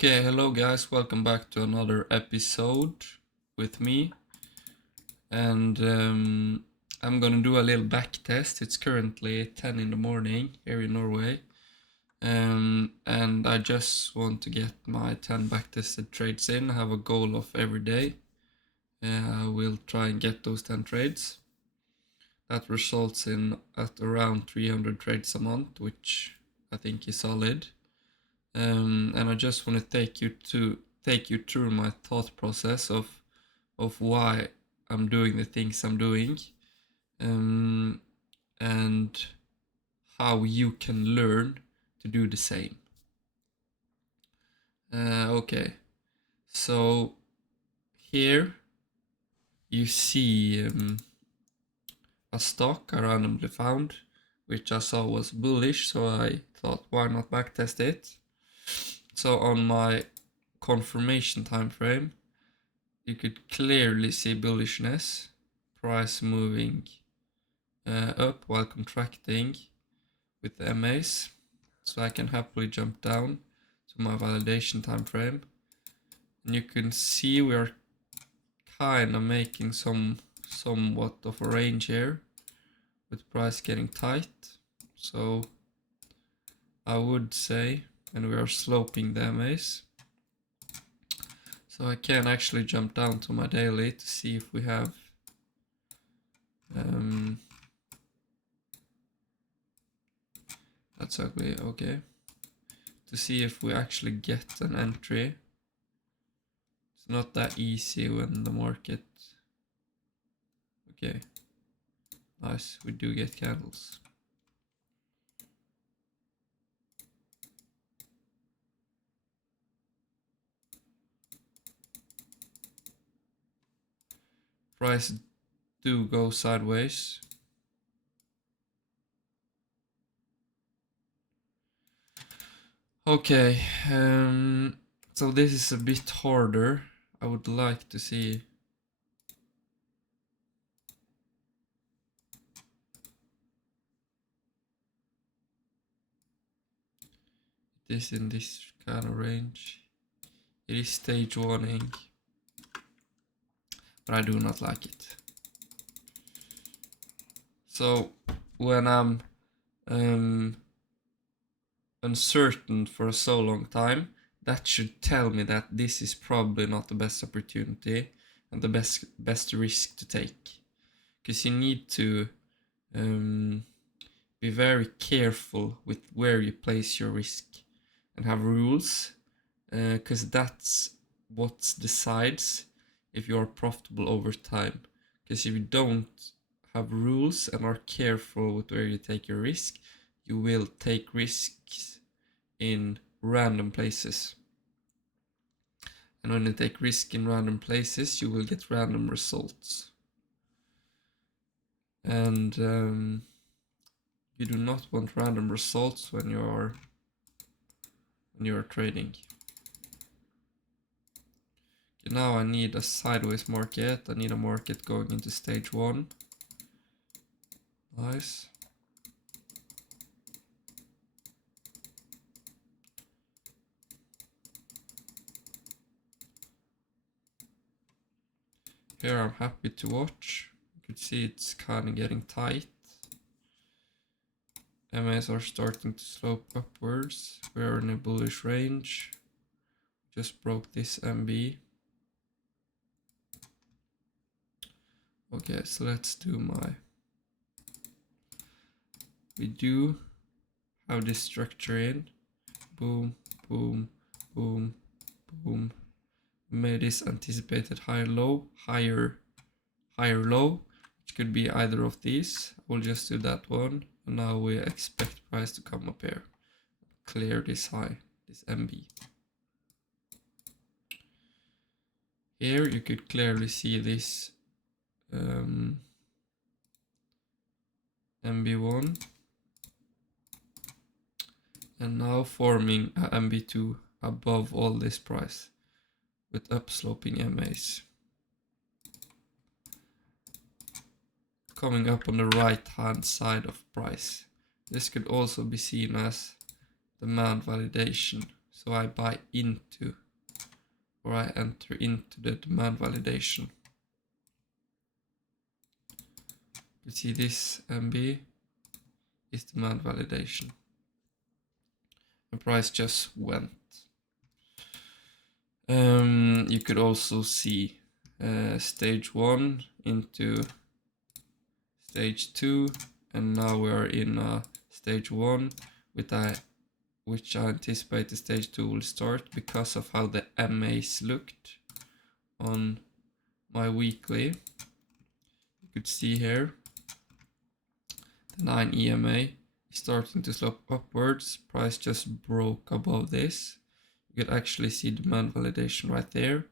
Okay, hello guys, welcome back to another episode with me. And I'm gonna do a little back test. It's currently 10 in the morning here in Norway. And I just want to get my 10 back tested trades in. I have a goal of every day. I will try and get those 10 trades. That results in at around 300 trades a month, which I think is solid. And I just want to take you through my thought process of why I'm doing the things I'm doing, and how you can learn to do the same. Okay, so here you see a stock I randomly found, which I saw was bullish, so I thought why not backtest it. So on my confirmation time frame, you could clearly see bullishness, price moving up while contracting with the MAs. So I can happily jump down to my validation time frame. And you can see we are kind of making somewhat of a range here with price getting tight. So I would say, and we are sloping the MAs. So I can actually jump down to my daily to see if we have that's ugly, okay. To see if we actually get an entry. It's not that easy when the market... Okay. Nice, we do get candles. Price do go sideways. Okay, so this is a bit harder. I would like to see this in this kind of range. It is stage warning, but I do not like it. So when I'm uncertain for so long time, that should tell me that this is probably not the best opportunity and the best risk to take, because you need to be very careful with where you place your risk and have rules, because that's what decides if you are profitable over time. Because if you don't have rules and are careful with where you take your risk, you will take risks in random places. And when you take risk in random places, you will get random results. And you do not want random results when you are trading. Okay, now I need a sideways market. I need a market going into stage 1. Nice. Here I'm happy to watch. You can see it's kind of getting tight. MAs are starting to slope upwards. We are in a bullish range. Just broke this MB. Okay, so let's do my... We do have this structure in. Boom, boom, boom, boom. Made this anticipated higher low, higher low, which could be either of these. We'll just do that one, and now we expect price to come up here, clear this high, this MB. Here you could clearly see this MB1, and now forming a MB2 above all this price with upsloping MAs. Coming up on the right hand side of price. This could also be seen as demand validation. So I buy into, or I enter into the demand validation. You see this MB is demand validation. The price just went. You could also see stage 1 into stage 2, and now we are in stage 1 with which I anticipate the stage 2 will start because of how the MAs looked on my weekly. You could see here the 9 EMA is starting to slope upwards. Price just broke above this. You could actually see demand validation right there.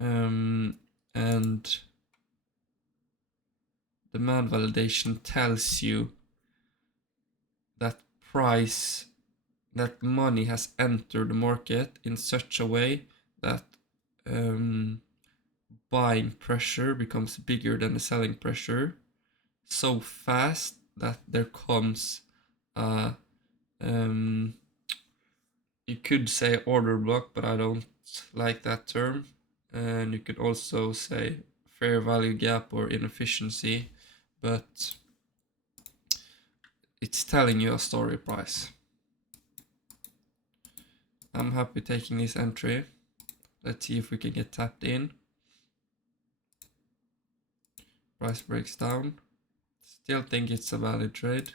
And demand validation tells you that that money has entered the market in such a way that buying pressure becomes bigger than the selling pressure so fast that there comes you could say order block, but I don't like that term. And you could also say fair value gap or inefficiency, but it's telling you a story price. I'm happy taking this entry. Let's see if we can get tapped in. Price breaks down. Still think it's a valid trade.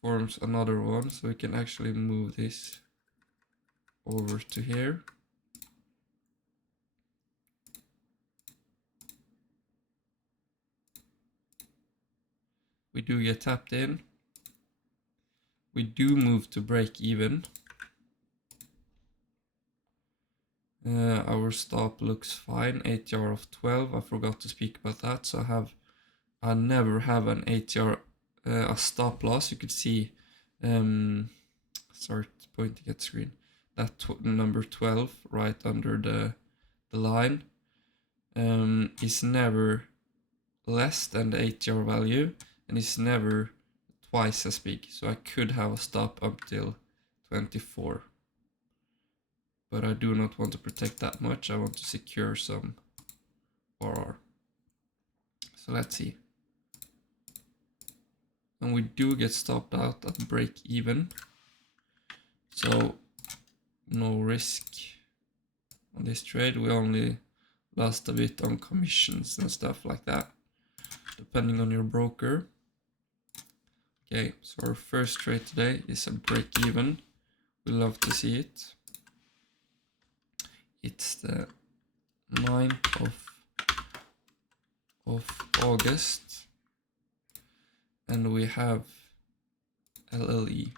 Forms another one, so we can actually move this over to here. We do get tapped in. We do move to break even. Our stop looks fine, ATR of 12. I forgot to speak about that. So I never have an ATR, a stop loss. You could see, start pointing at screen. That number 12 right under the line is never less than the ATR value, and is never twice as big. So I could have a stop up till 24. But I do not want to protect that much. I want to secure some RR. So let's see. And we do get stopped out at break even. So no risk on this trade. We only lost a bit on commissions and stuff like that, depending on your broker. Okay, so our first trade today is a break even. We love to see it. It's the 9th of August, and we have LLE.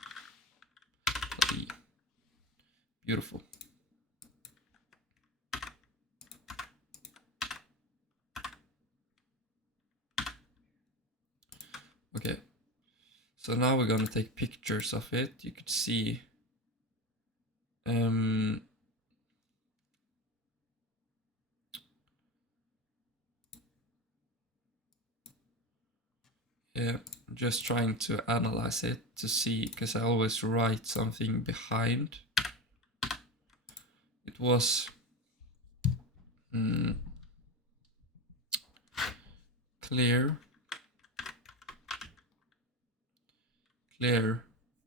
Beautiful. Okay, so now we're gonna take pictures of it. You could see yeah, just trying to analyze it to see, because I always write something behind. It was clear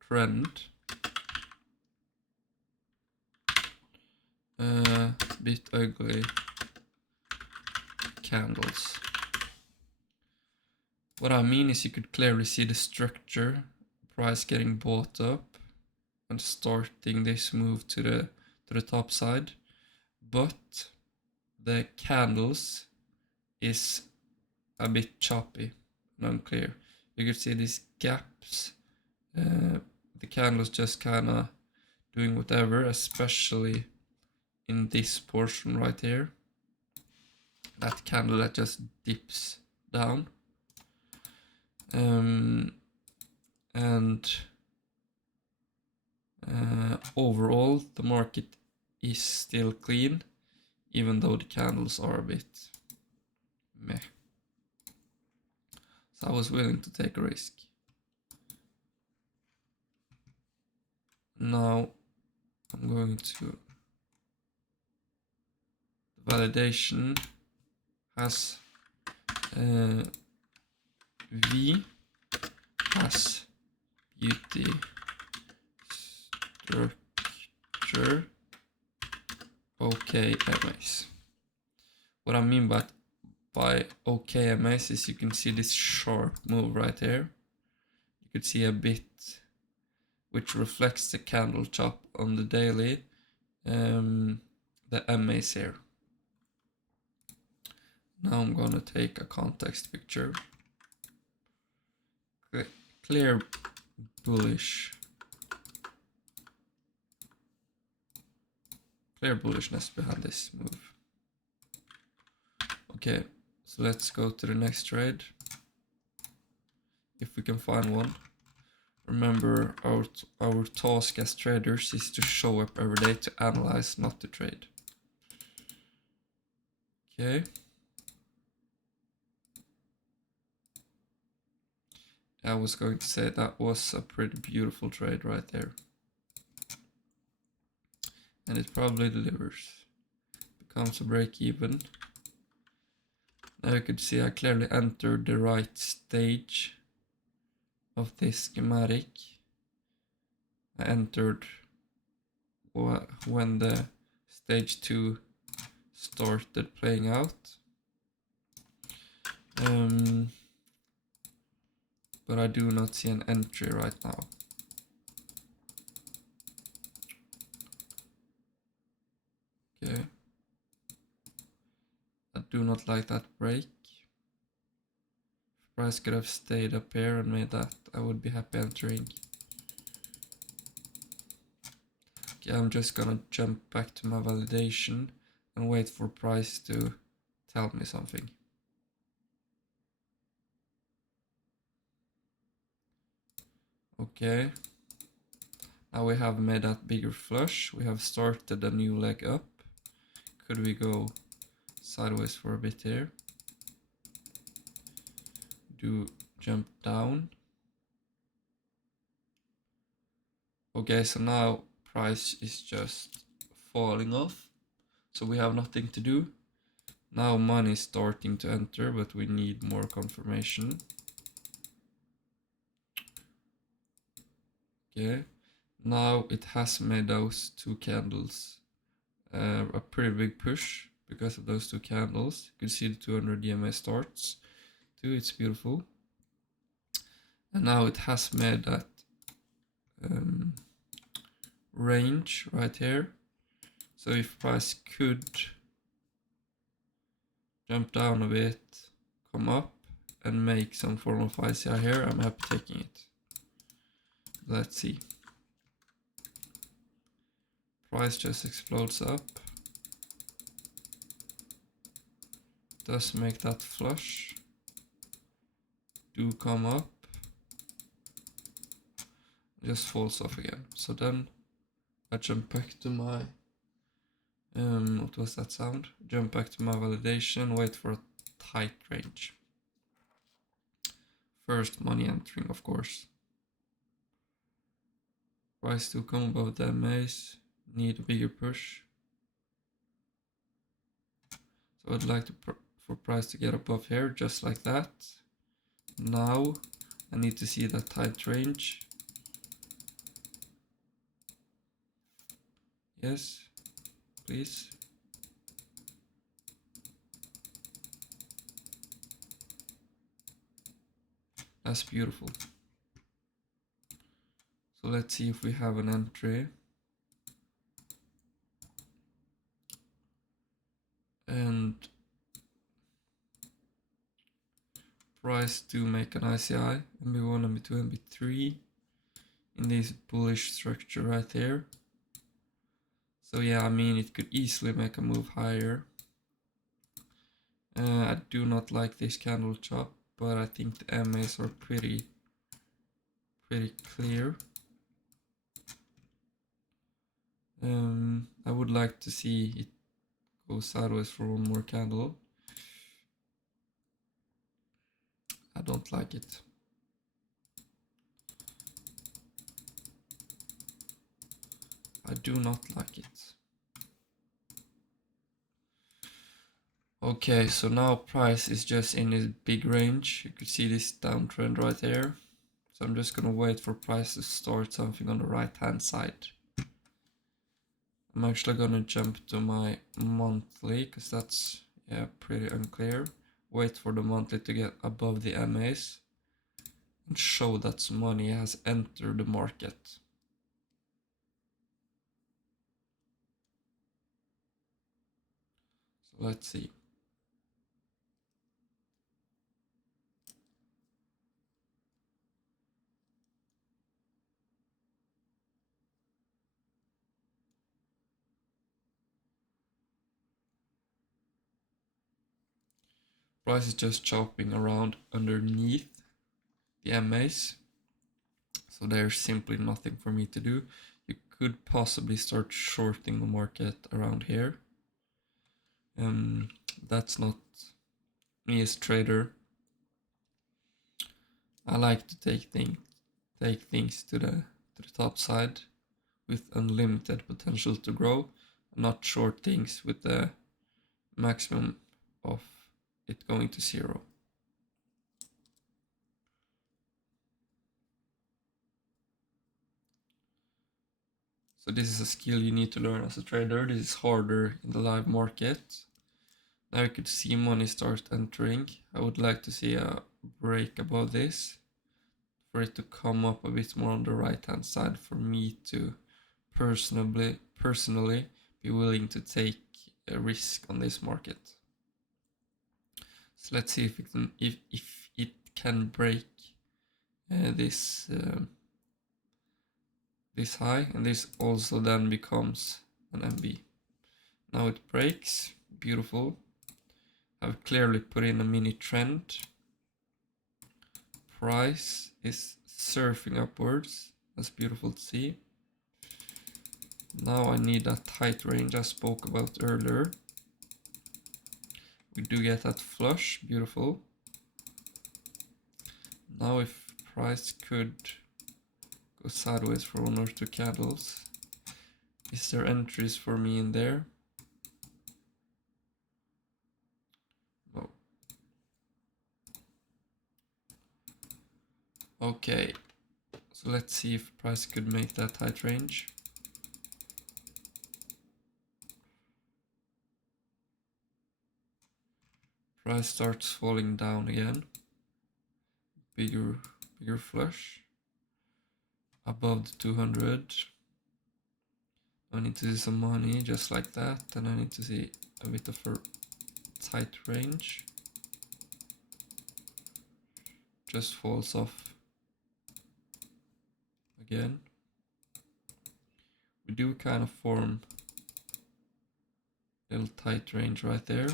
trend, bit ugly candles. What I mean is you could clearly see the structure, price getting bought up and starting this move to the top side, but the candles is a bit choppy and unclear. You could see these gaps. The candles just kind of doing whatever, especially in this portion right here. That candle that just dips down. Overall, the market is still clean, even though the candles are a bit meh. So I was willing to take a risk. now I'm going to validation has V has beauty structure OKMS. What I mean by OKMS is you can see this sharp move right here. You could see a bit which reflects the candle chop on the daily, the MAs here. Now I'm gonna take a context picture. Clear bullish. Clear bullishness behind this move. Okay, so let's go to the next trade. If we can find one. Remember, our task as traders is to show up every day to analyze, not to trade. Okay. I was going to say that was a pretty beautiful trade right there. And it probably delivers. Becomes a break even. Now you can see I clearly entered the right stage of this schematic. I entered when the stage 2 started playing out. But I do not see an entry right now. Okay. I do not like that break. If price could have stayed up here and made that, I would be happy entering. Okay, I'm just gonna jump back to my validation and wait for price to tell me something. Okay. Now we have made that bigger flush. We have started a new leg up. Could we go sideways for a bit here? Do jump down. Okay, so now price is just falling off. So we have nothing to do. Now money is starting to enter, but we need more confirmation. Okay, now it has made those two candles a pretty big push because of those two candles. You can see the 200 EMA starts too, it's beautiful. And now it has made that range right here. So if price could jump down a bit, come up and make some form of ICI here, I'm happy taking it. Let's see. Price just explodes up. Does make that flush. Do come up. Just falls off again. So then I jump back to my what was that sound? Jump back to my validation, wait for a tight range. First money entering, of course. Price to come above the MAs, need a bigger push. So I'd like to for price to get above here, just like that. Now I need to see that tight range. Yes, please. That's beautiful. So let's see if we have an entry. And price to make an ICI, MB1, MB2, MB3 in this bullish structure right here. So yeah, I mean, it could easily make a move higher. I do not like this candle chop, but I think the MAs are pretty clear. I would like to see it go sideways for one more candle. I don't like it. I do not like it. Okay, so now price is just in this big range. You could see this downtrend right there. So I'm just gonna wait for price to start something on the right hand side. I'm actually gonna jump to my monthly because that's pretty unclear. Wait for the monthly to get above the MAs and show that money has entered the market. So let's see. Price is just chopping around underneath the MAs. So there's simply nothing for me to do. You could possibly start shorting the market around here. That's not me as trader. I like to take things to the top side with unlimited potential to grow, not short things with the maximum of it going to zero. So this is a skill you need to learn as a trader. This is harder in the live market. Now you could see money start entering. I would like to see a break above this for it to come up a bit more on the right hand side for me to personally be willing to take a risk on this market. So let's see if it can break this high, and this also then becomes an MB. Now it breaks, beautiful. I've clearly put in a mini trend. Price is surfing upwards, that's beautiful to see. Now I need that tight range I spoke about earlier. We do get that flush, beautiful. Now if price could go sideways for 1 or 2 candles, is there entries for me in there? No. Okay, so let's see if price could make that tight range. Price starts falling down again. Bigger flush. Above the 200. I need to see some money just like that, and I need to see a bit of a tight range. Just falls off again. We do kind of form a little tight range right there,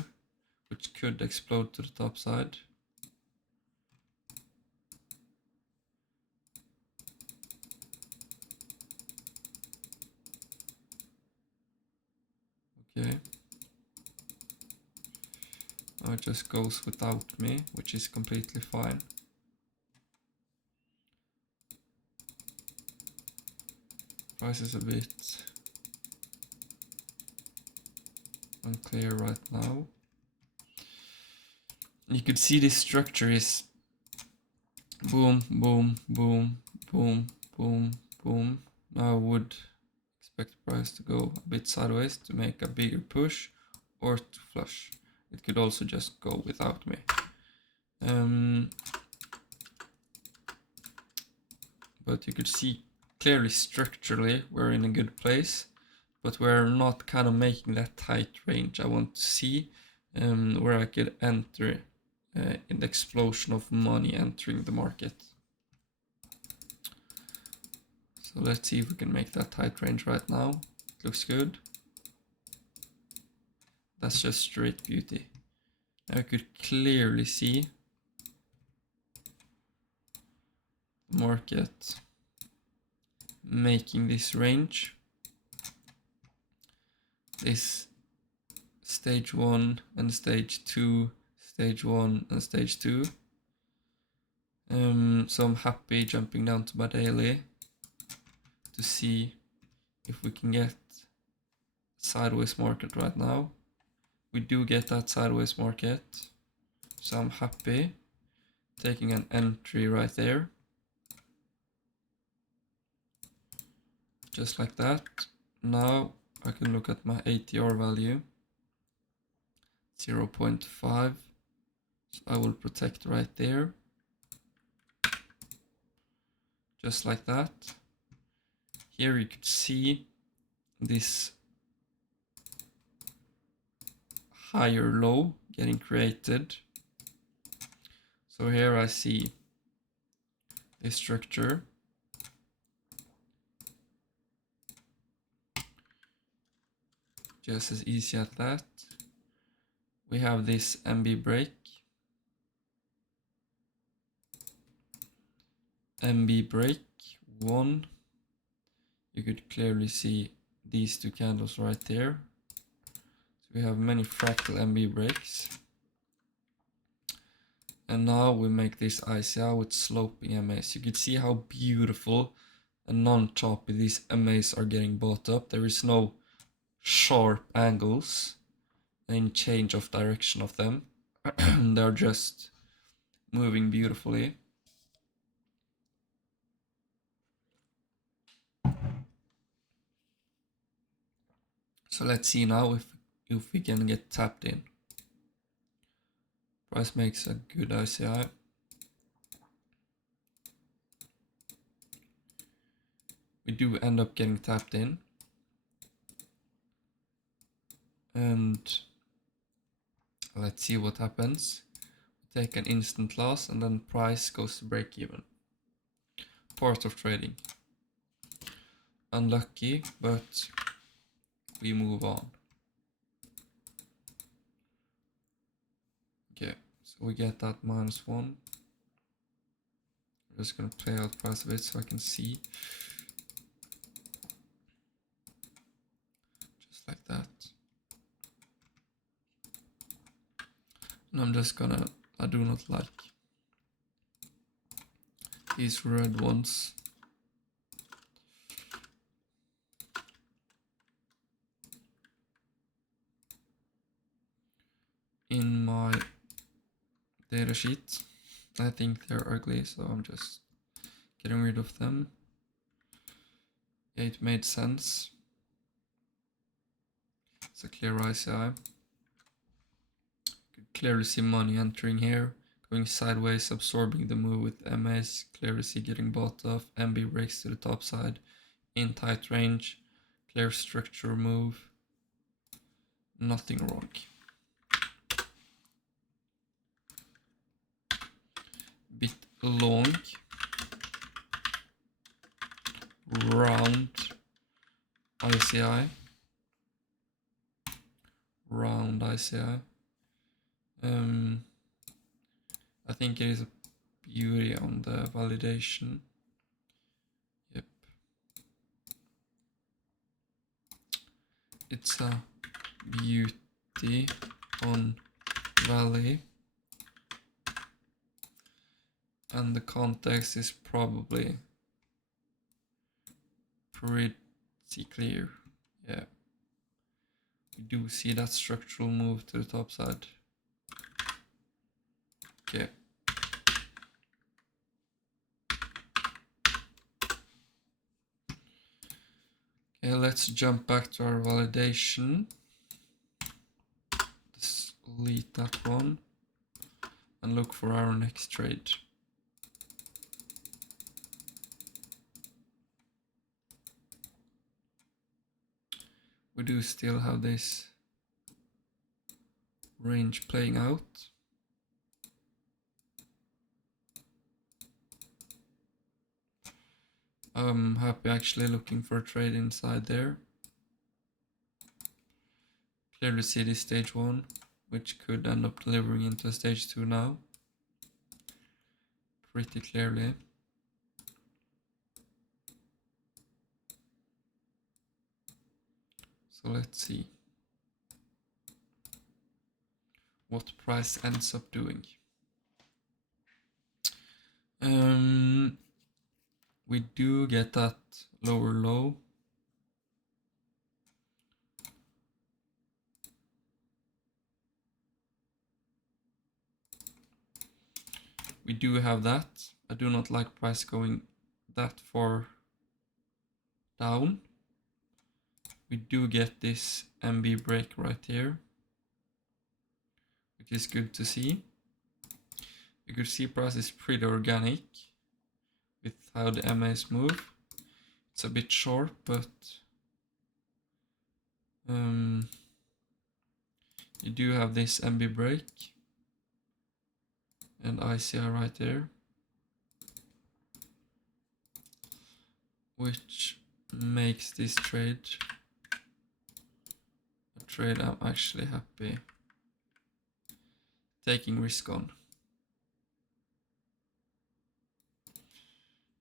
which could explode to the top side. Okay. Now it just goes without me, which is completely fine. Price is a bit unclear right now. You could see this structure is boom, boom, boom, boom, boom, boom. Now I would expect price to go a bit sideways to make a bigger push or to flush. It could also just go without me. But you could see clearly structurally we're in a good place, but we're not kind of making that tight range I want to see, where I could enter in the explosion of money entering the market. So let's see if we can make that tight range right now. It looks good. That's just straight beauty. Now you could clearly see the market making this range. This stage 1 and stage 2, stage 1 and stage 2. So I'm happy jumping down to my daily to see if we can get sideways market right now. We do get that sideways market, so I'm happy. Taking an entry right there, just like that. Now I can look at my ATR value, 0.5. So I will protect right there, just like that. Here you could see this higher low getting created. So here I see this structure. Just as easy as that. We have this MB break. MB break 1. You could clearly see these two candles right there. So we have many fractal MB breaks. And now we make this ICI with sloping MAs. You can see how beautiful and non-choppy these MAs are getting bought up. There is no sharp angles, any change of direction of them. They're just moving beautifully. So let's see now if we can get tapped in. Price makes a good ICI. We do end up getting tapped in. And let's see what happens. We take an instant loss and then price goes to break even. Part of trading. Unlucky, but we move on. Okay, so we get that -1. I'm just gonna play out price a bit so I can see. Just like that. And I'm just gonna, I do not like these red ones. In my data sheet. I think they're ugly, so I'm just getting rid of them. It made sense. It's a clear ICI. Could clearly see money entering here, going sideways, absorbing the move with MS. Clearly see getting bought off. MB breaks to the top side in tight range. Clear structure move. Nothing wrong. Bit long. Round ICI. Round ICI. I think it is a beauty on the validation. Yep. It's a beauty on Valley. And the context is probably pretty clear. Yeah. We do see that structural move to the top side. Okay. Okay, let's jump back to our validation. Delete that one and look for our next trade. We do still have this range playing out. I'm happy actually looking for a trade inside there. Clearly see this stage 1, which could end up delivering into stage 2 now. Pretty clearly. So let's see what price ends up doing. We do get that lower low. We do have that. I do not like price going that far down. We do get this MB break right here, which is good to see. You could see price is pretty organic with how the MAs move. It's a bit short, but you do have this MB break and ICI right there, which makes this trade a trade I'm actually happy taking risk on.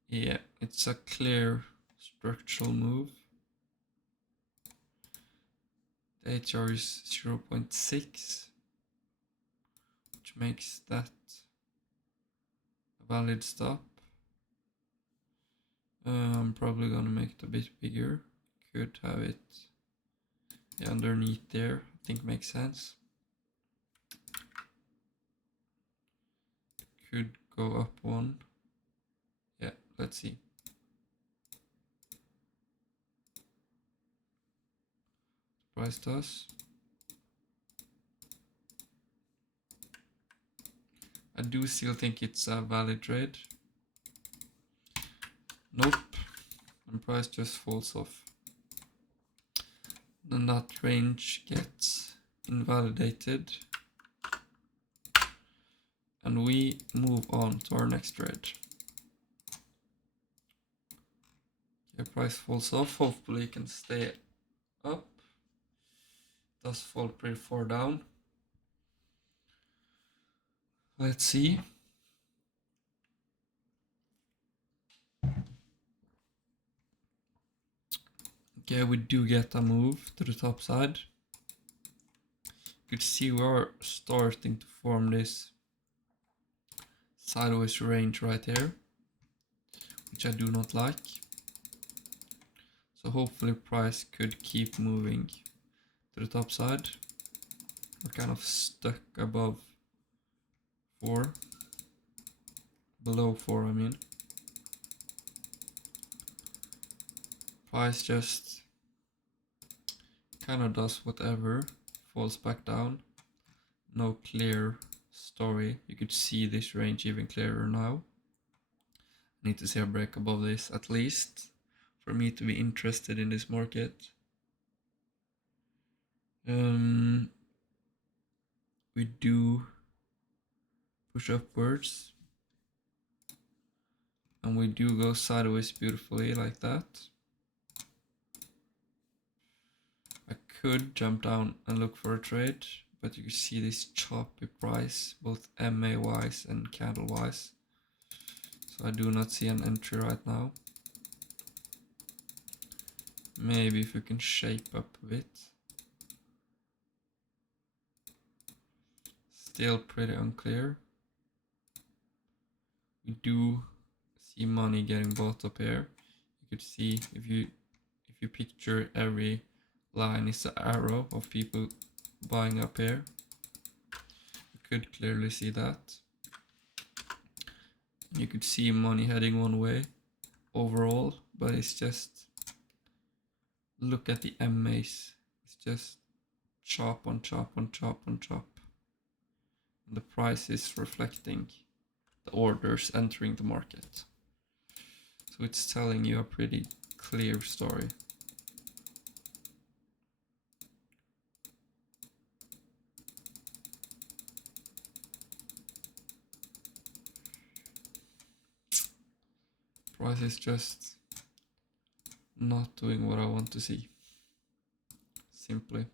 Yeah, it's a clear structural move. The HR is 0.6, which makes that a valid stop. I'm probably gonna make it a bit bigger. Could have it underneath there, I think makes sense. Could go up one. Yeah, let's see. Price does. I do still think it's a valid trade. Nope. And price just falls off. Then that range gets invalidated. And we move on to our next trade. Okay, price falls off. Hopefully it can stay up. Does fall pretty far down. Let's see. Okay, we do get a move to the top side. You could see we are starting to form this sideways range right here, which I do not like. So hopefully price could keep moving to the top side. We're kind of stuck above 4. Below 4, I mean. Price just kind of does whatever, falls back down. No clear story. You could see this range even clearer now. I need to see a break above this at least for me to be interested in this market. We do push upwards and we do go sideways beautifully like that. I could jump down and look for a trade, but you can see this choppy price, both MA wise and candle wise. So I do not see an entry right now. Maybe if we can shape up a bit. Still pretty unclear. We do see money getting bought up here. You could see if you picture every line is an arrow of people buying up here. You could clearly see that. You could see money heading one way overall, but it's just, look at the MAs. It's just chop on chop on chop on chop. And the price is reflecting the orders entering the market. So it's telling you a pretty clear story. Price is just not doing what I want to see. Simply.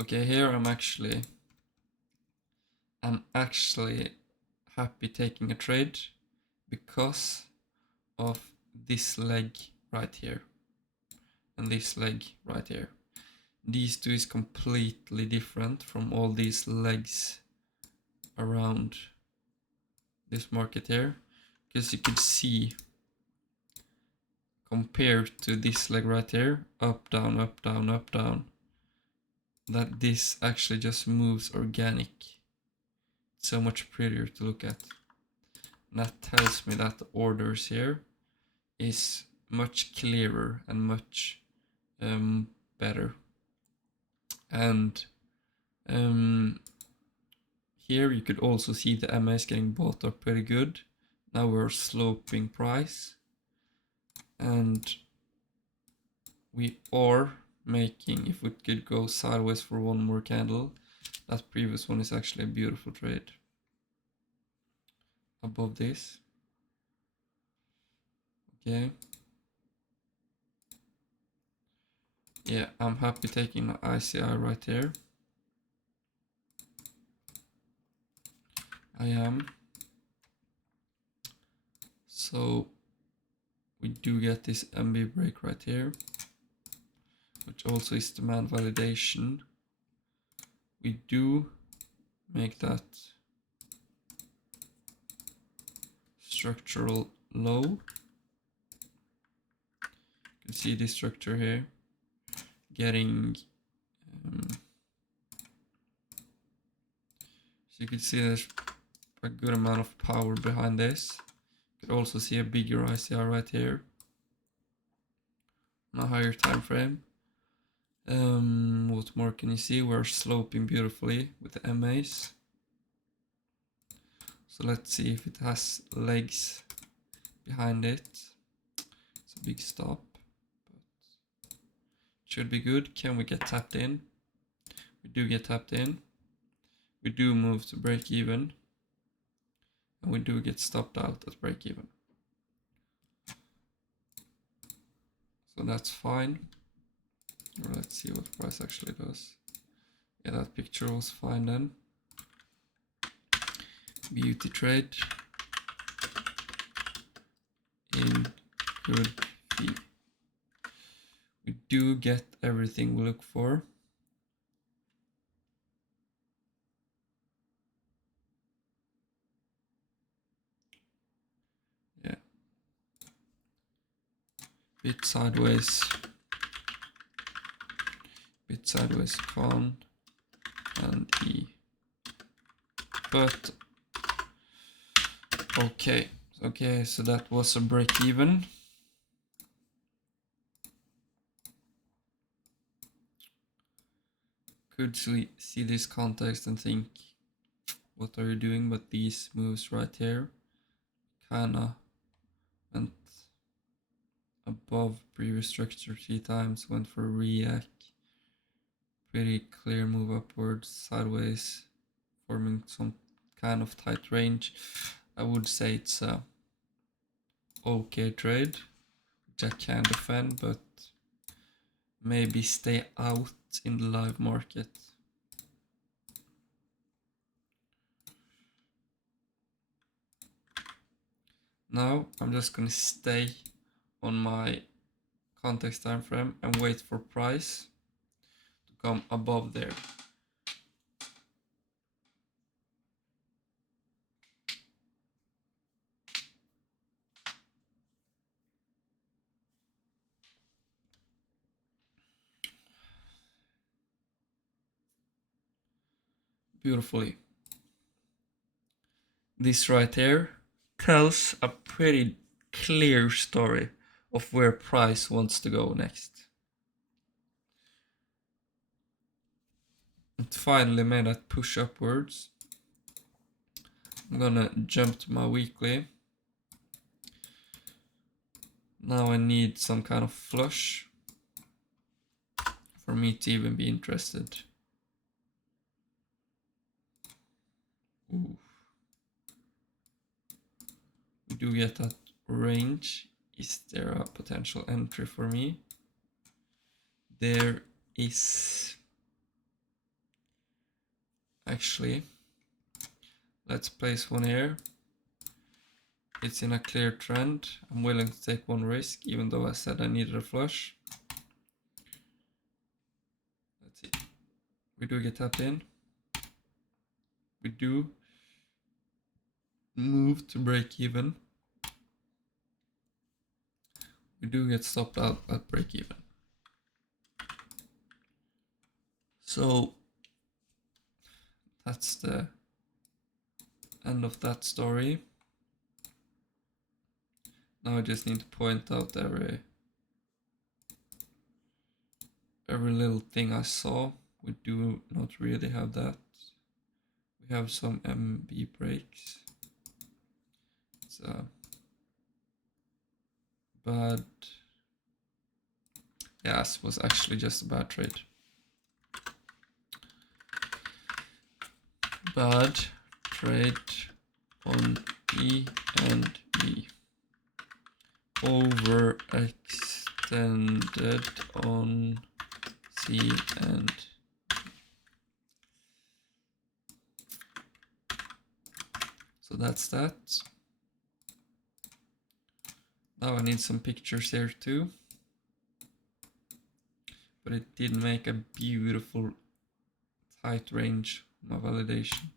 Okay, here I'm actually happy taking a trade because of this leg right here and this leg right here. These two is completely different from all these legs around this market here. because you could see compared to this leg right here, up, down, up, down, up, down, that this actually just moves organic. It's so much prettier to look at. And that tells me that the orders here is much clearer and much better. And here you could also see the MA is getting bought up pretty good. Now we're sloping price, and we are making, if we could go sideways for one more candle, that previous one is actually a beautiful trade above this. Okay. Yeah, I'm happy taking the ICI right here. I am. So we do get this MB break right here, which also is demand validation. We do make that structural low. You can see this structure here getting so you can see there's a good amount of power behind this. You could also see a bigger ICR right here on a higher time frame. What more can you see? We're sloping beautifully with the MAs. So let's see if it has legs behind it. It's a big stop, but it should be good. Can we get tapped in? We do get tapped in. We do move to break even, and we do get stopped out at break even. So that's fine. Let's see what the price actually does. Yeah, that picture was fine then. Beauty trade in good fee. We do get everything we look for. Yeah. Bit sideways con and E. But okay, so that was a break even. Could see this context and think, what are you doing? But these moves right here kinda went above previous structure 3 times, went for a react. Pretty clear move upwards, sideways, forming some kind of tight range. I would say it's a okay trade, which I can defend, but maybe stay out in the live market. Now I'm just gonna stay on my context time frame and wait for price to come above there. Beautifully. This right here tells a pretty clear story of where price wants to go next. It finally made that push upwards. I'm gonna jump to my weekly. Now I need some kind of flush for me to even be interested. Ooh. We do get that range. Is there a potential entry for me? There is. Actually, let's place one here. It's in a clear trend. I'm willing to take one risk, even though I said I needed a flush. Let's see. We do get tapped in. We do move to break even. we do get stopped out at break even. So that's the end of that story. Now I just need to point out every little thing I saw. We do not really have that. We have some MB breaks. It's a bad... Yeah, it was actually just a bad trade. Bad trade on E and E. Overextended on C and so that's that. Now I need some pictures here too. But it did make a beautiful tight range, my validation.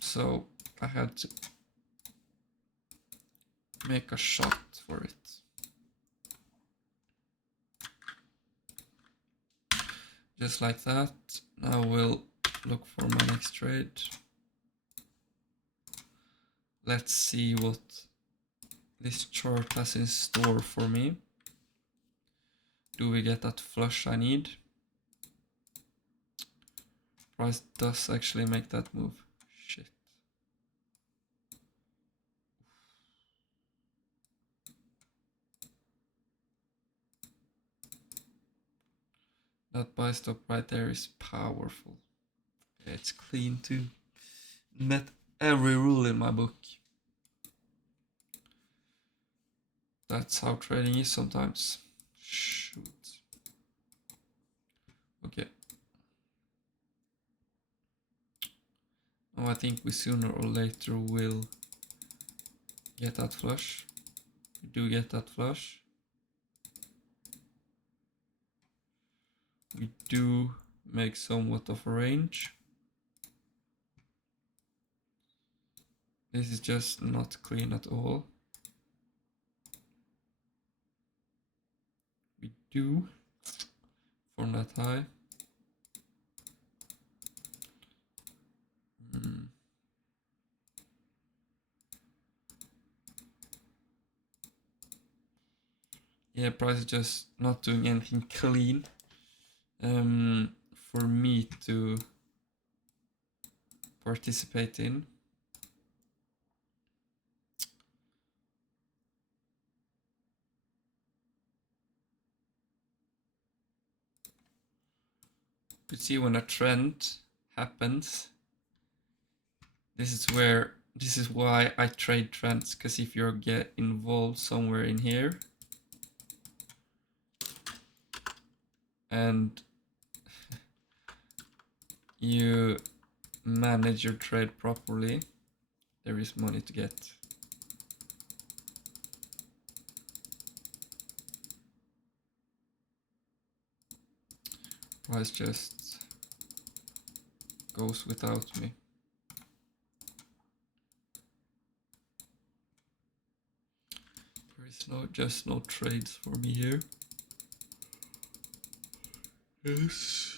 So I had to make a shot for it. Just like that. Now we'll look for my next trade. Let's see what this chart has in store for me. Do we get that flush I need? Price does actually make that move. Shit. That buy stop right there is powerful. It's clean too. Met every rule in my book. That's how trading is sometimes. Shoot. Okay. Now I think we sooner or later will get that flush. We do get that flush. We do make somewhat of a range. This is just not clean at all. We do form that high. Yeah, price is just not doing anything clean for me to participate in. You see, when a trend happens, this is why I trade trends, because if you get involved somewhere in here and you manage your trade properly, there is money to get. Price just goes without me. There is just no trades for me here. Yes.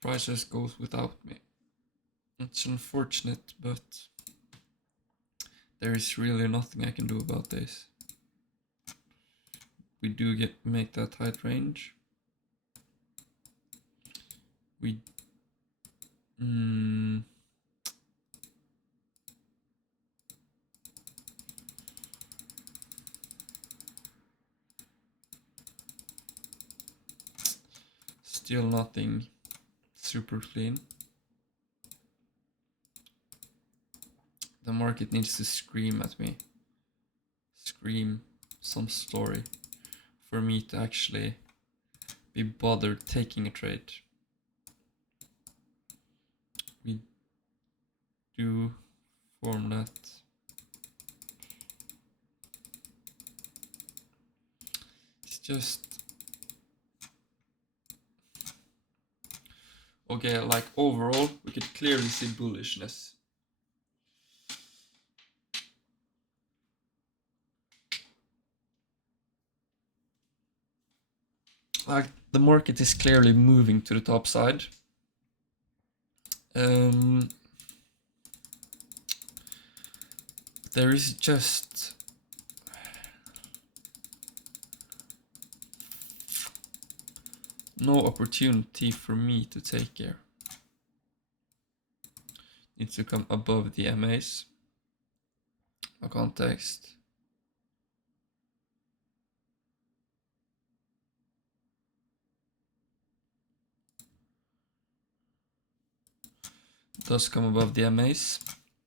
Price just goes without me. It's unfortunate, but there is really nothing I can do about this. We do make that tight range. We still nothing super clean. The market needs to scream at me. Scream some story for me to actually be bothered taking a trade. We do form that. It's just okay, like overall we could clearly see bullishness. Like the market is clearly moving to the top side. There is just no opportunity for me to take here. Needs to come above the MAs. No context. Does come above the MAs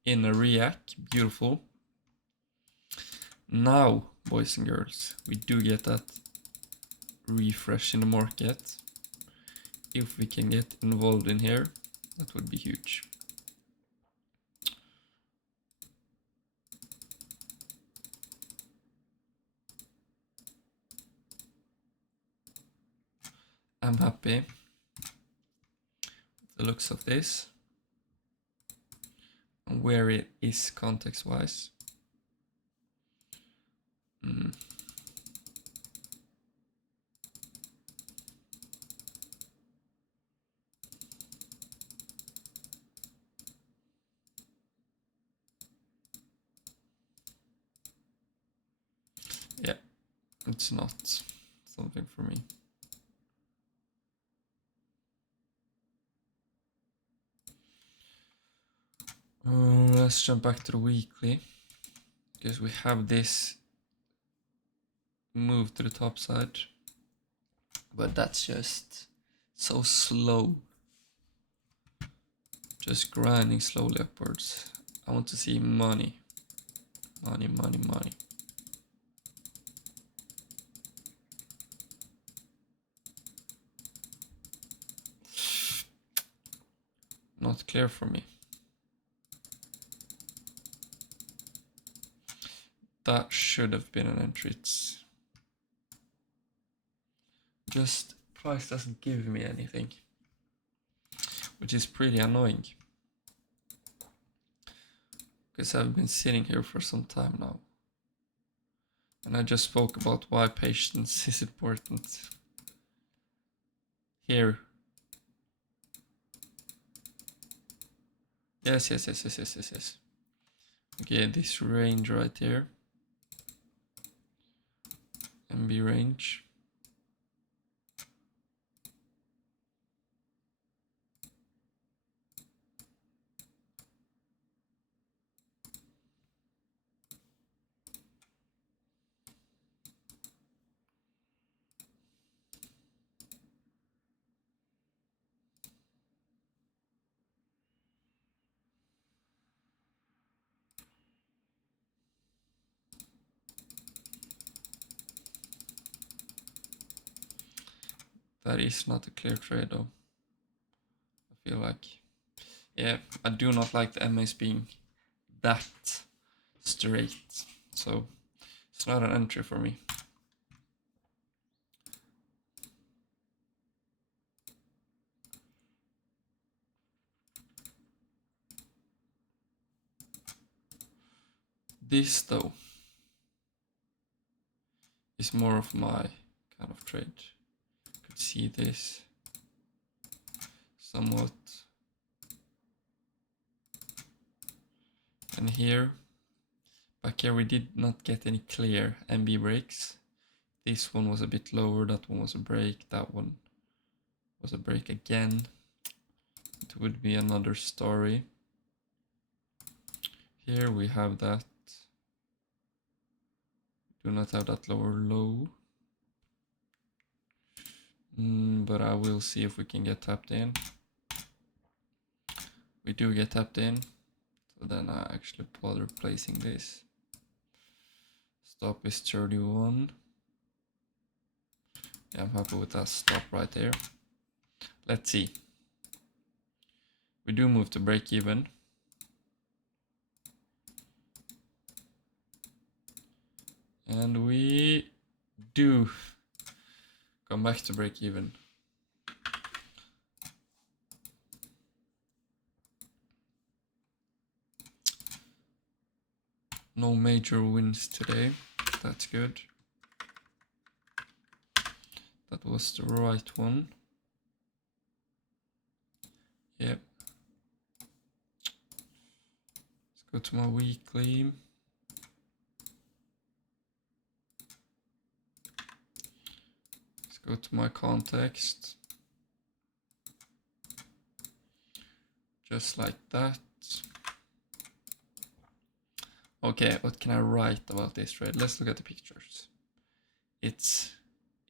in a react. Beautiful. Now, boys and girls, we do get that refresh in the market. If we can get involved in here, that would be huge. I'm happy with the looks of this and where it is context wise. Yeah, it's not something for me. Let's jump back to the weekly, because we have this move to the top side, but that's just so slow, just grinding slowly upwards. I want to see money, money, money, money. Not clear for me. That should have been an entry. It's just price doesn't give me anything, which is pretty annoying, because I've been sitting here for some time now, and I just spoke about why patience is important. Here. Yes. Okay, this range right here. MB range. That is not a clear trade though. I feel like, yeah, I do not like the MAs being that straight, so it's not an entry for me. This though is more of my kind of trade. Could see this somewhat, and here, back here we did not get any clear MB breaks. This one was a bit lower, that one was a break, that one was a break again. it would be another story. Here we have that. Do not have that lower low. But I will see if we can get tapped in. We do get tapped in. So then I actually bother placing this. Stop is 31. Yeah, I'm happy with that stop right there. Let's see. We do move to break even. And we do come back to break even. No major wins today. That's good. That was the right one. Yep. Let's go to my weekly. Let's go to my context. Just like that. Okay, what can I write about this trade? Let's look at the pictures. It's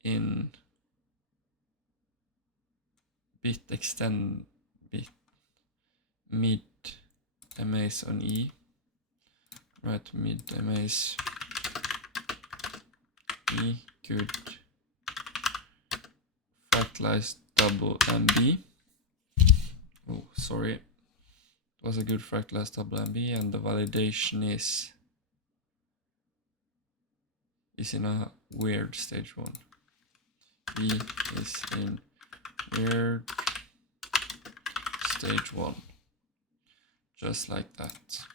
in bit extend bit mid MAs on E. Right, mid MAs E, good. Fractalized double MB. Oh, sorry. It was a good fractalized double MB, and the validation is in a weird stage 1. E is in weird stage 1. Just like that.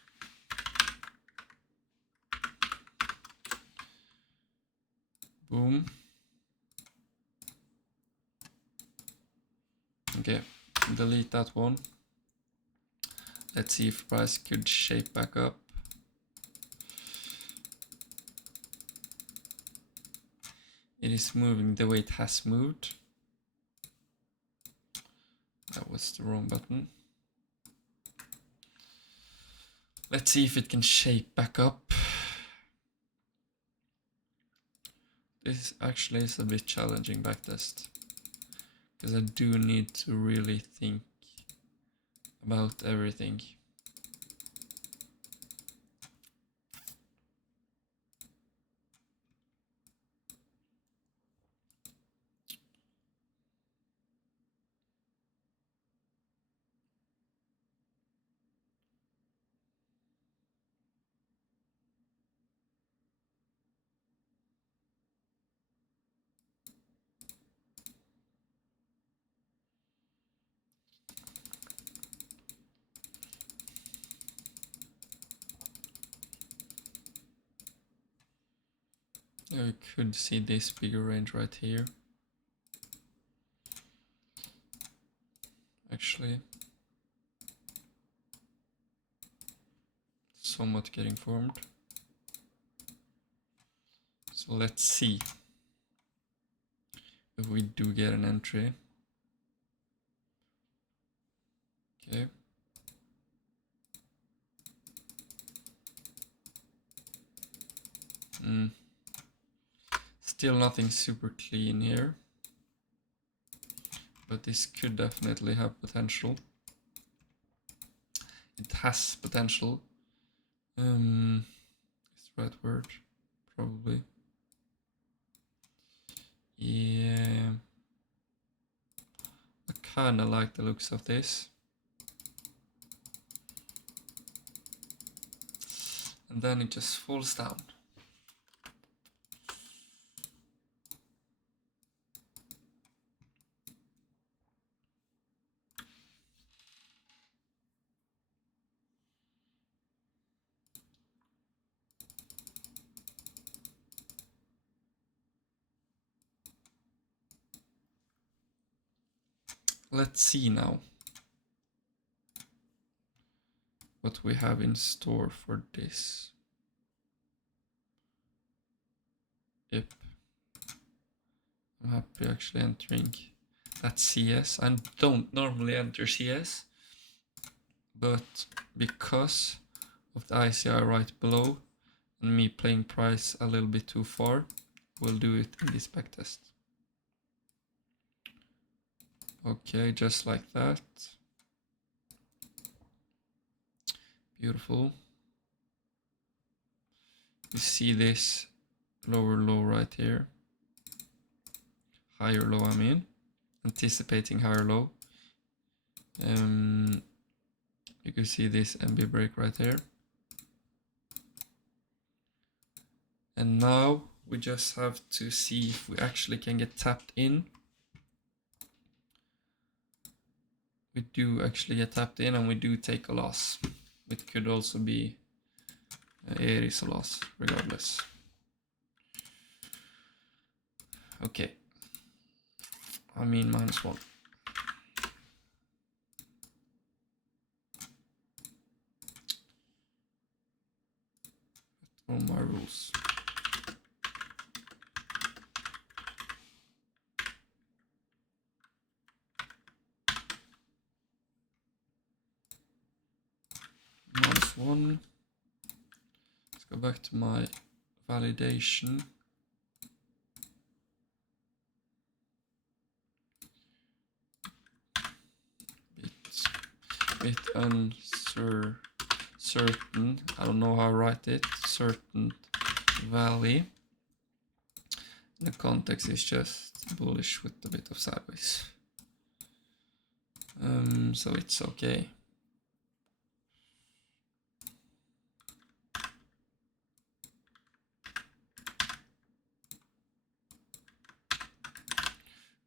Boom. Okay, delete that one. Let's see if price could shape back up. It is moving the way it has moved. That was the wrong button. Let's see if it can shape back up. This actually is a bit challenging backtest, because I do need to really think about everything. I could see this bigger range right here. Actually, somewhat getting formed. So let's see if we do get an entry. Okay. Still nothing super clean here, but this could definitely have potential. It has potential. Is the right word? Probably. Yeah. I kinda like the looks of this. And then it just falls down. Let's see now what we have in store for this. Yep. I'm happy actually entering that CS. I don't normally enter CS, but because of the ICI right below and me playing price a little bit too far, we'll do it in this backtest. Okay, just like that. Beautiful. You see this lower low right here. Higher low, I mean. Anticipating higher low. You can see this MB break right here. And now we just have to see if we actually can get tapped in. We do actually get tapped in and we do take a loss. It could also be, it is a loss regardless. Okay. I mean -1. All my rules. -1. Let's go back to my validation. Bit uncertain. I don't know how to write it. Certain valley. The context is just bullish with a bit of sideways. So it's okay.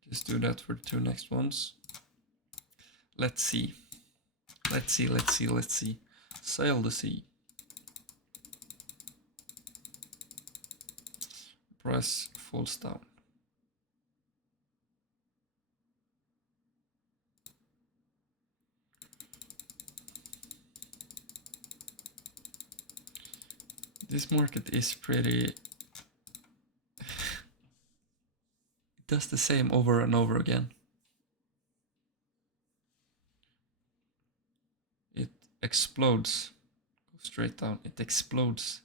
Just do that for the two next ones. Let's see. Let's see. Sail the sea. Price falls down. This market is pretty... it does the same over and over again. It explodes, goes straight down. It explodes,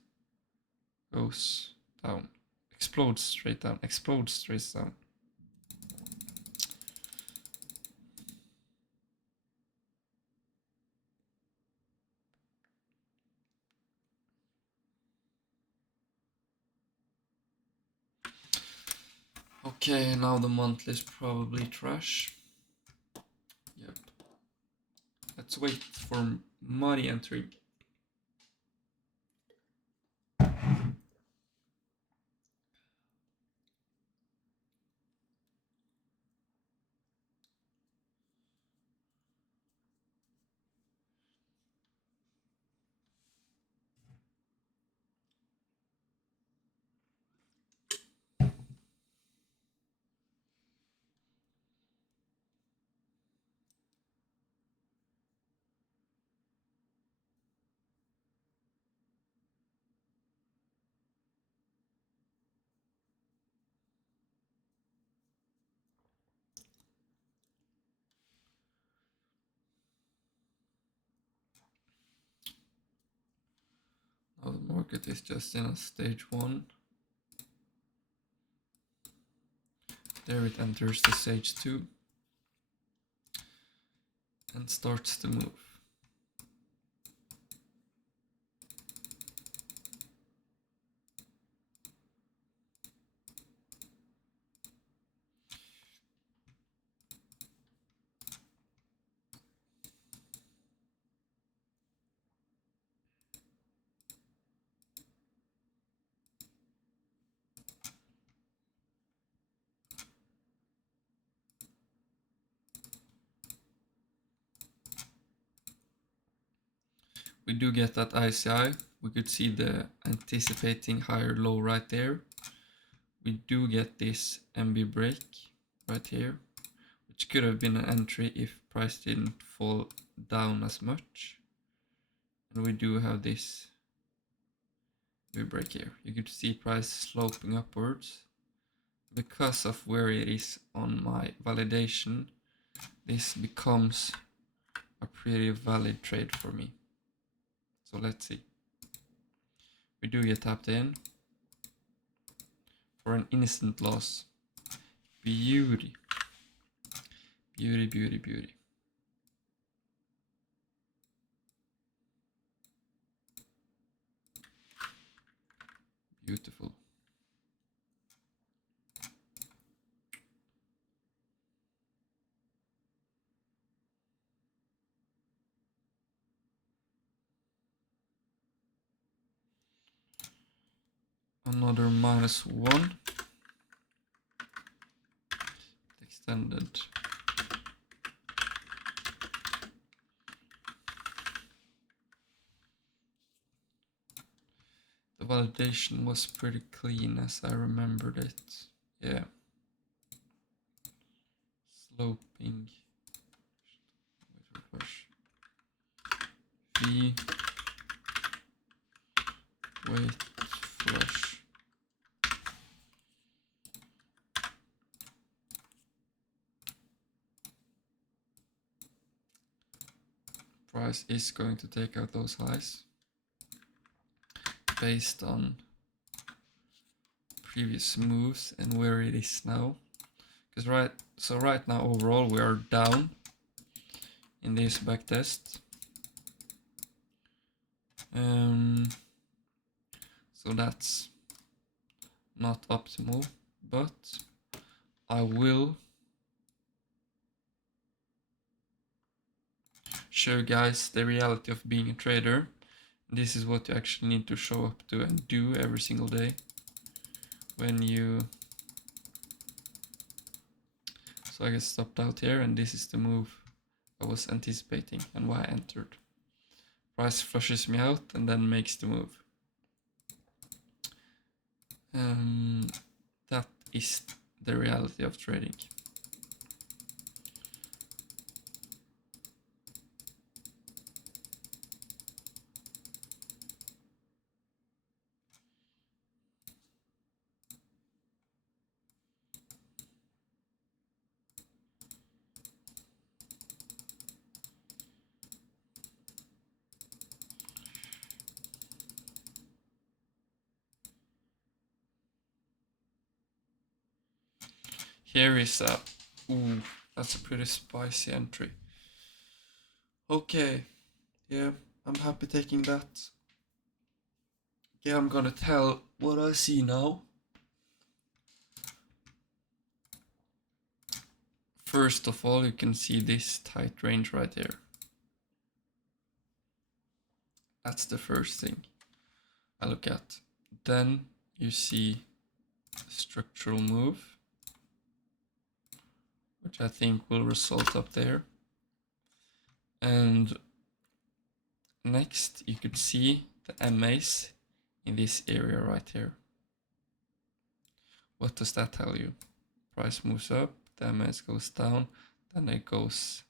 goes down, explodes straight down, explodes straight down. Okay, now the monthly is probably trash. Yep. Let's wait for money entering. Now the market is just in a stage 1. There it enters the stage 2 and starts to move. We do get that ICI. We could see the anticipating higher low right there. We do get this MB break right here, which could have been an entry if price didn't fall down as much. And we do have this MB break here. You could see price sloping upwards. Because of where it is on my validation, this becomes a pretty valid trade for me. So let's see. We do get tapped in for an instant loss. Beauty. Beauty, beauty, beauty. Beautiful. Another -1. Extended. The validation was pretty clean as I remembered it. Yeah. Sloping. V. Wait. Flush. Price is going to take out those highs based on previous moves and where it is now. Because right now overall we are down in this backtest. So that's not optimal, but I will show you guys the reality of being a trader. This is what you actually need to show up to and do every single day when you... So I get stopped out here, and this is the move I was anticipating and why I entered. Price flushes me out and then makes the move. That is the reality of trading. Here is a... Ooh, that's a pretty spicy entry. Okay, yeah, I'm happy taking that. Yeah, I'm gonna tell what I see now. First of all, you can see this tight range right here. That's the first thing I look at. Then you see structural move, which I think will result up there. And next you could see the MAs in this area right here. What does that tell you? Price moves up, the MAs goes down, then it goes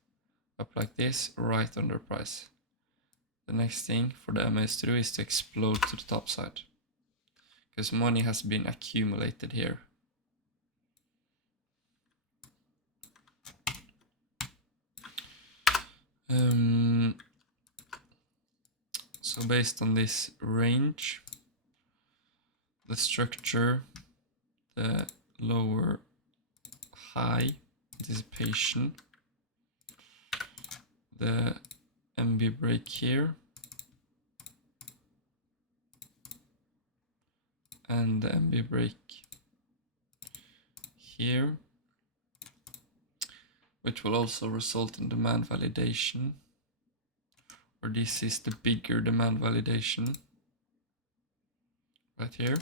up like this, right under price. The next thing for the MAs to do is to explode to the top side, because money has been accumulated here. So based on this range, the structure, the lower high anticipation, the MB break here, and the MB break here, which will also result in demand validation, or this is the bigger demand validation right here.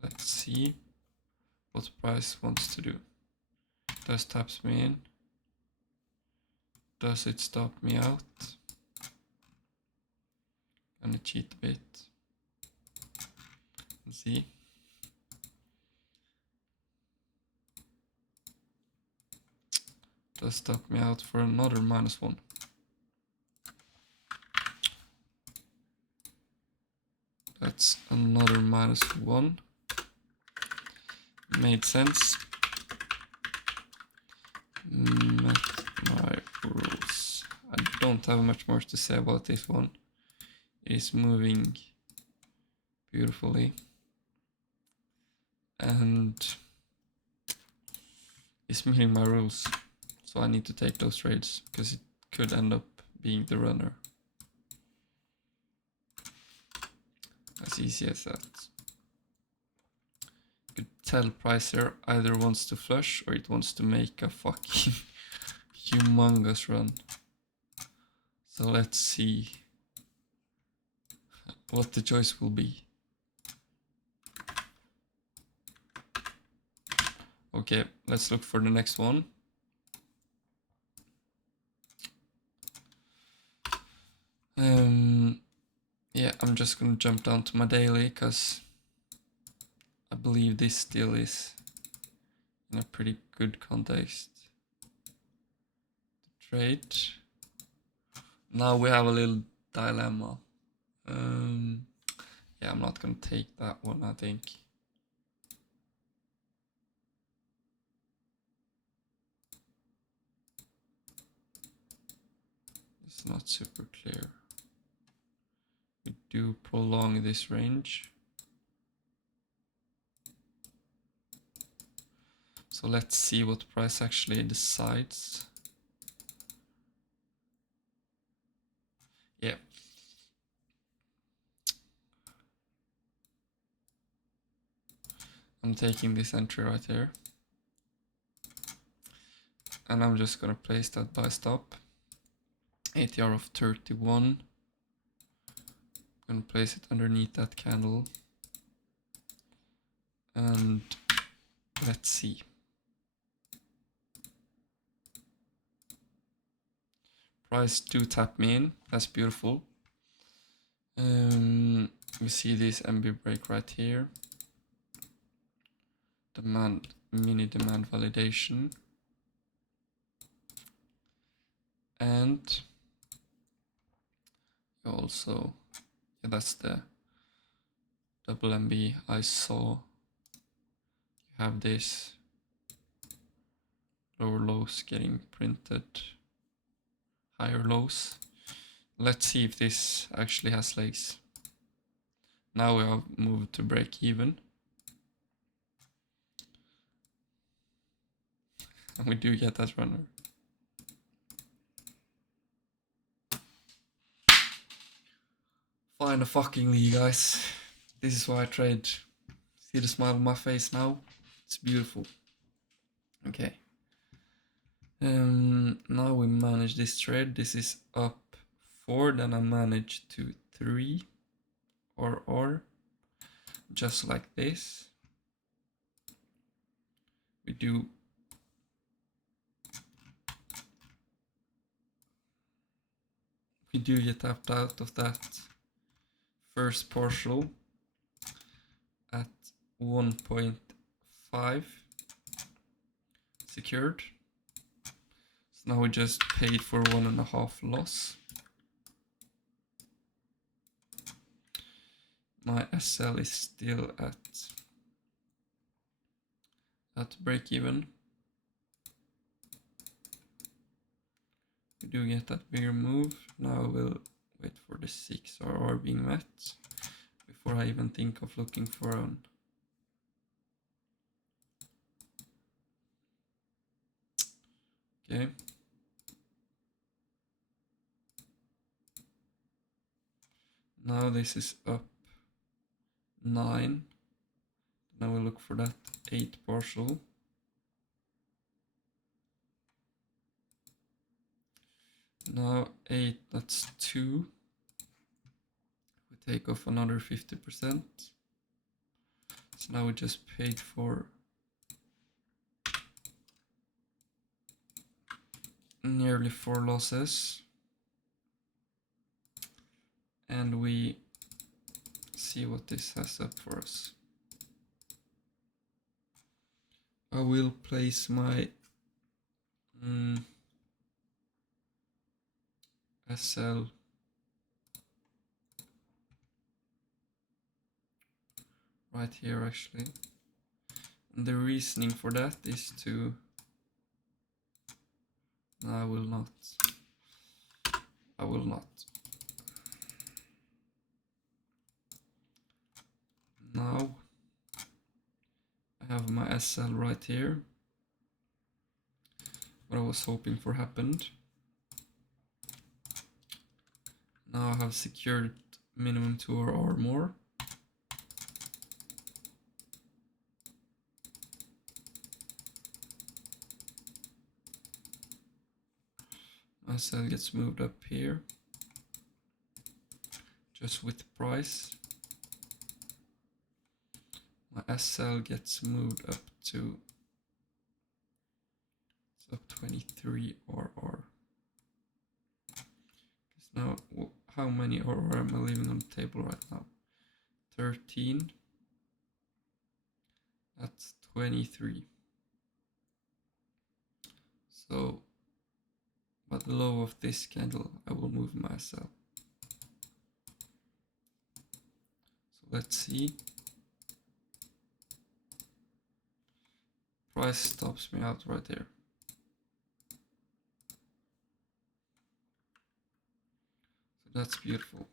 Let's see what price wants to do. Does taps me in? Does it stop me out? Gonna cheat a bit. Let's see. Does stop me out for another -1. That's another -1. Made sense. Met my rules. I don't have much more to say about this one. It is moving beautifully. And it's meeting my rules. So I need to take those trades because it could end up being the runner. As easy as that. You could tell price here either wants to flush or it wants to make a fucking humongous run. So let's see what the choice will be. Okay, let's look for the next one. Yeah, I'm just gonna jump down to my daily because I believe this still is in a pretty good context to trade. Now we have a little dilemma. Yeah, I'm not gonna take that one, I think. It's not super clear. We do prolong this range. So let's see what price actually decides. Yeah. I'm taking this entry right here. And I'm just gonna place that buy stop. ATR of 31. I'm gonna place it underneath that candle. And let's see. Price do tap me in. That's beautiful. We see this MB break right here. Demand, mini demand validation. And also, yeah, that's the double MB I saw. You have this lower lows getting printed, higher lows. Let's see if this actually has legs. Now we have moved to break even. And we do get that runner. Find a fucking league, guys. This is why I trade. See the smile on my face now? It's beautiful. Okay. Now we manage this trade. This is up 4, then I manage to 3 or just like this. We do get tapped out of that first partial at 1.5 secured. So now we just paid for 1.5 loss. My SL is still at break even. We do get that bigger move. Now we'll wait for the 6 RR being met before I even think of looking for an okay. Now this is up 9. Now we'll look for that 8 partial. Now 8, that's 2. We take off another 50%. So now we just paid for nearly 4 losses. And we see what this has up for us. I will place my SL right here actually. And the reasoning for that is to... No, I will not. I will not. Now I have my SL right here. What I was hoping for happened. Now I have secured minimum 2 or more. My SL gets moved up here. Just with price. My SL gets moved up to... It's up 23 or. Now, how many or am I leaving on the table right now? 13. That's 23. So, by the low of this candle, I will move my SL. So let's see. Price stops me out right here. So that's beautiful.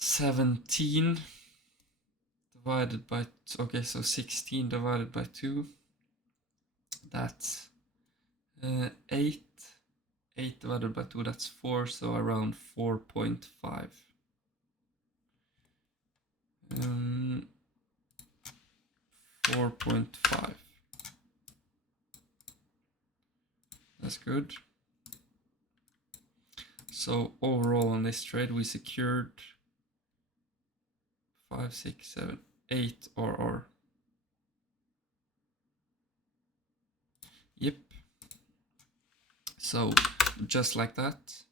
$17 divided by, okay, so 16 divided by 2. That's 8. 8 divided by 2, that's 4, so around 4.5. 4.5. That's good. So overall on this trade we secured 5, 6, 7, 8 or. Yep. So just like that,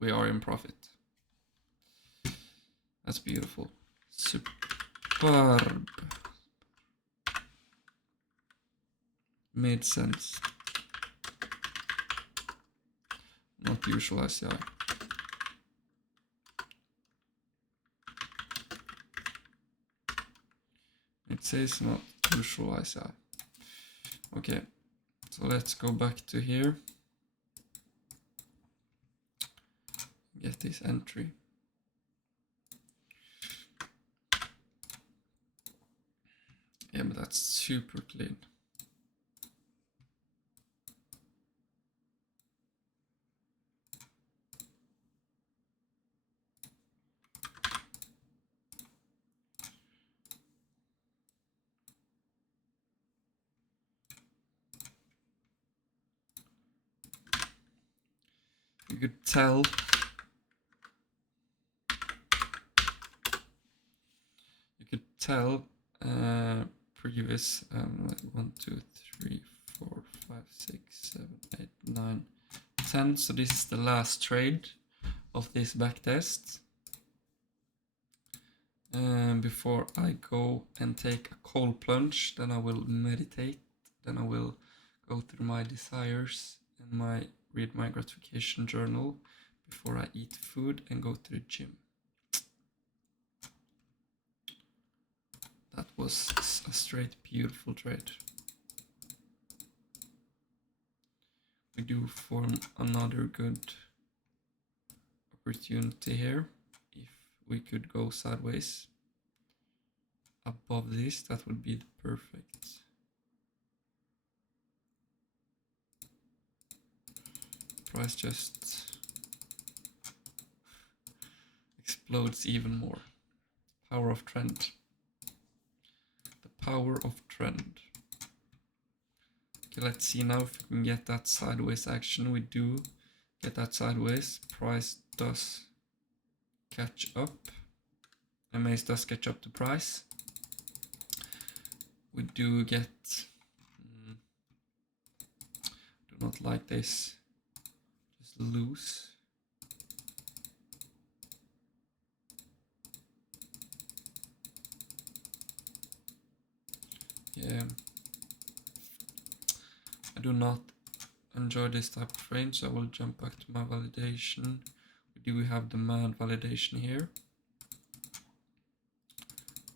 we are in profit. That's beautiful. Superb. Made sense. Not usual ICI. It says not usual ICI. Okay, so let's go back to here. Get this entry. Yeah, but that's super clean. You could tell previous 1, 2, 3, 4, 5, 6, 7, 8, 9, 10. So this is the last trade of this backtest. Before I go and take a cold plunge, then I will meditate, then I will go through my desires and read my gratification journal before I eat food and go to the gym. That was a straight beautiful trade. We do form another good opportunity here. If we could go sideways above this, that would be the perfect. Price just explodes even more. Power of trend. The power of trend. Okay, let's see now if we can get that sideways action. We do get that sideways. Price does catch up. MAs does catch up to price. We do get... do not like this. Just loose. Yeah. I do not enjoy this type of range, so I will jump back to my validation. We do have demand validation here.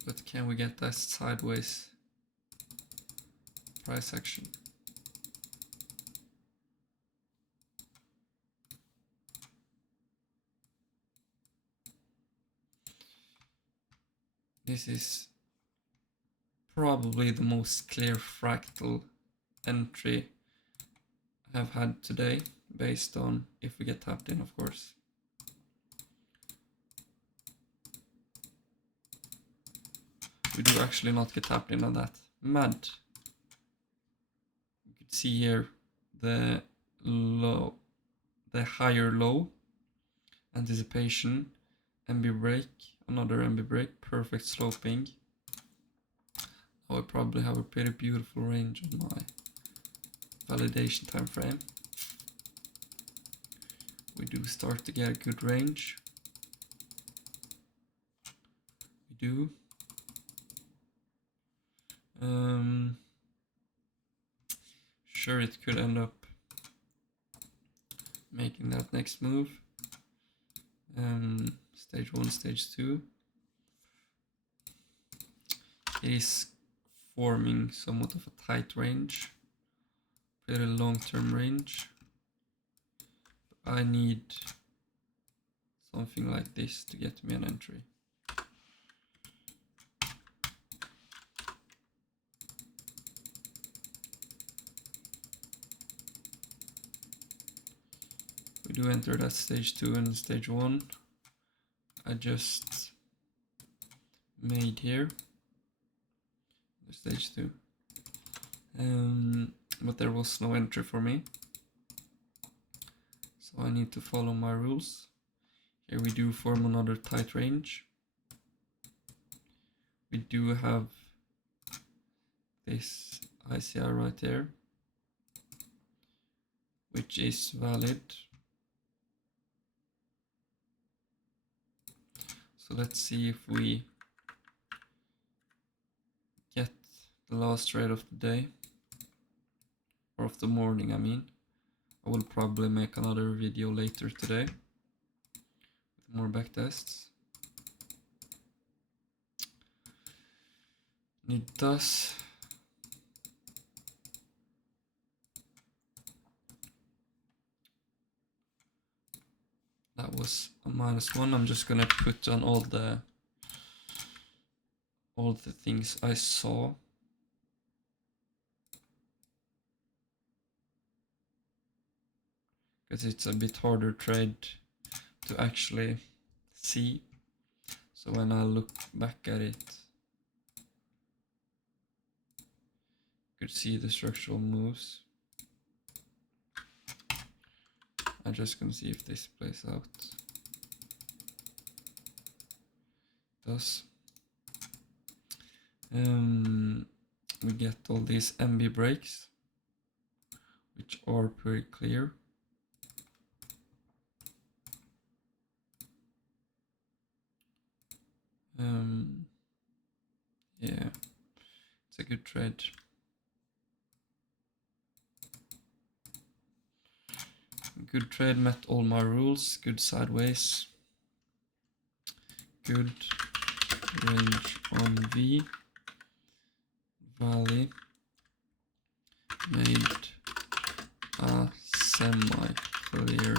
But can we get that sideways price action? This is probably the most clear fractal entry I have had today, based on if we get tapped in, of course. We do actually not get tapped in on that. Mad. You could see here the low, the higher low, anticipation, MB break, another MB break, perfect sloping. I probably have a pretty beautiful range on my validation time frame. We do start to get a good range. We do. Sure, it could end up making that next move. Stage 1, stage 2. It is forming somewhat of a tight range, pretty long-term range. I need something like this to get me an entry. We do enter that stage 2 and stage 1. I just made here the stage 2, but there was no entry for me, so I need to follow my rules. Here we do form another tight range. We do have this ICR right there, which is valid. So let's see if we get the last trade of the day, or of the morning, I mean. I will probably make another video later today with more backtests. And it does. That was a -1. I'm just gonna put on all the things I saw. Because it's a bit harder trade to actually see. So when I look back at it, you could see the structural moves. I'm just gonna see if this plays out. It does. We get all these MB breaks, which are pretty clear. Yeah, it's a good trade. Good trade, met all my rules, good sideways. Good range on V. Valley. Made a semi-clear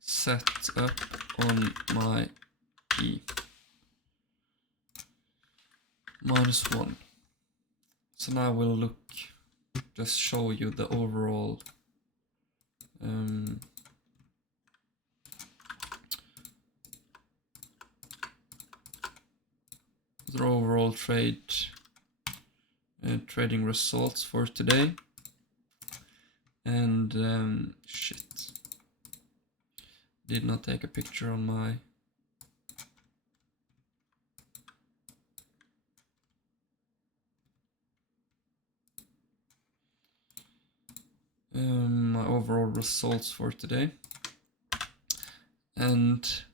set up on my E. -1. So now we'll look, just show you the overall trading results for today. And shit, did not take a picture on my overall results for today, and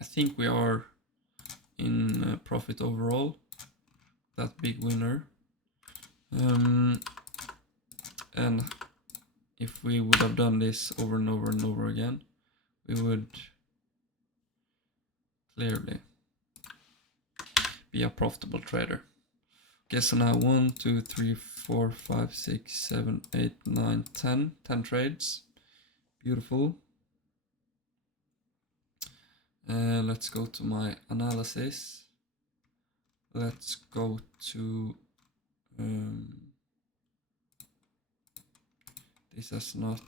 I think we are in profit overall, that big winner. And if we would have done this over and over and over again, we would clearly be a profitable trader. Okay, so now 1, 2, 3, 4, 5, 6, 7, 8, 9, 10. 10 trades. Beautiful. Let's go to my analysis. Let's go to this is not.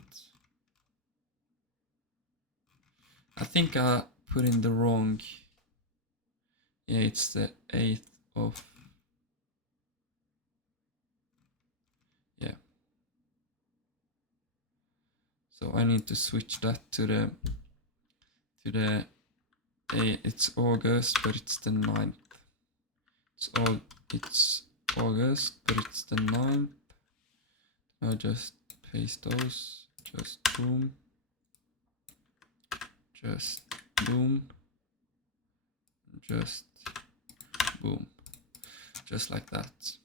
I think I put in the wrong. Yeah, it's the 8th of. Yeah. So I need to switch that to the it's August, but it's the 9th. It's August, but it's the 9th. I'll just paste those. Just boom. Just boom. Just boom. Just like that.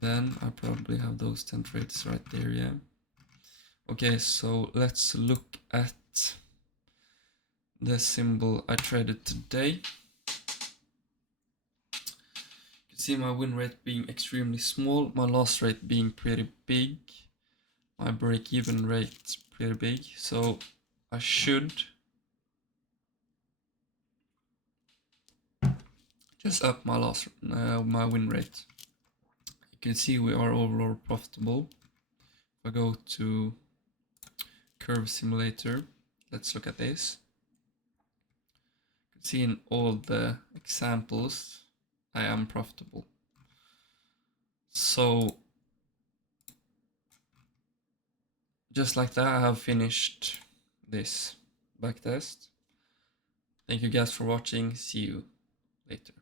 Then I probably have those 10 trades right there, yeah. Okay, so let's look at the symbol I traded today. You can see my win rate being extremely small, my loss rate being pretty big, my break-even rate pretty big, so I should just up my my win rate. You can see we are overall profitable. If I go to Curve Simulator, let's look at this. You can see in all the examples, I am profitable. So just like that, I have finished this backtest. Thank you guys for watching. See you later.